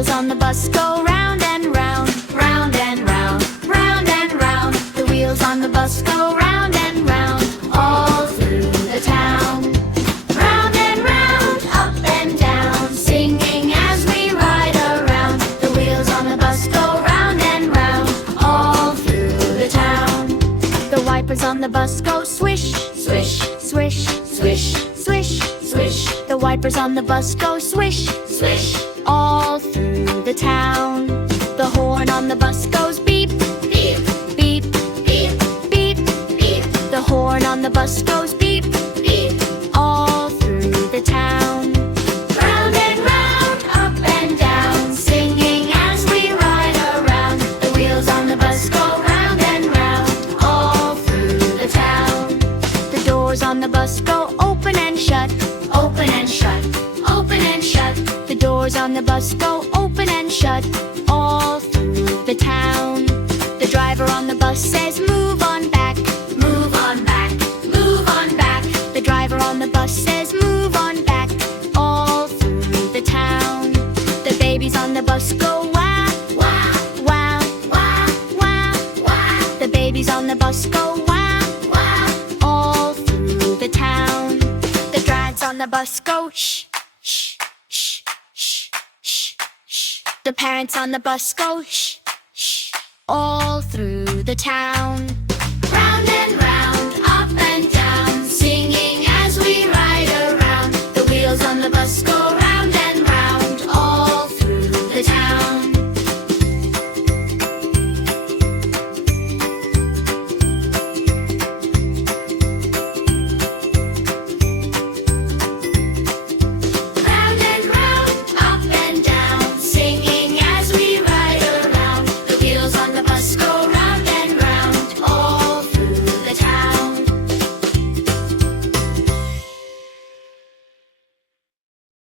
wheels on the bus go round and round, round and round, round and round. The wheels on the bus go round and round, all through the town. Round and round, up and down, singing as we ride around. The wheels on the bus go round and round, all through the town. The wipers on the bus go swish, swish, swish, swish, swish, swish. The wipers on the bus go swish, swish, all through the town. The horn on the bus goes beep, beep, beep, beep, beep, beep. The horn on the bus goes beep, beep, all through the town. Round and round, up and down, singing as we ride around. The wheels on the bus go round and round, all through the town. The doors on the bus go open and shut, open and shut, open and shut. The doors on the bus go open and shut, all through the town. The driver on the bus says move on back, move on back, move on back. The driver on the bus says move on back, all through the town. The babies on the bus go wah, wah, wah, wah, wah, wah. The babies on the bus go wah, wah, all through the town. The dads on the bus go shh, shh, shh, shh, shh, shh. The parents on the bus go shh, shh, all through the town. Round and round, up and down, singing as we ride around. The wheels on the bus go round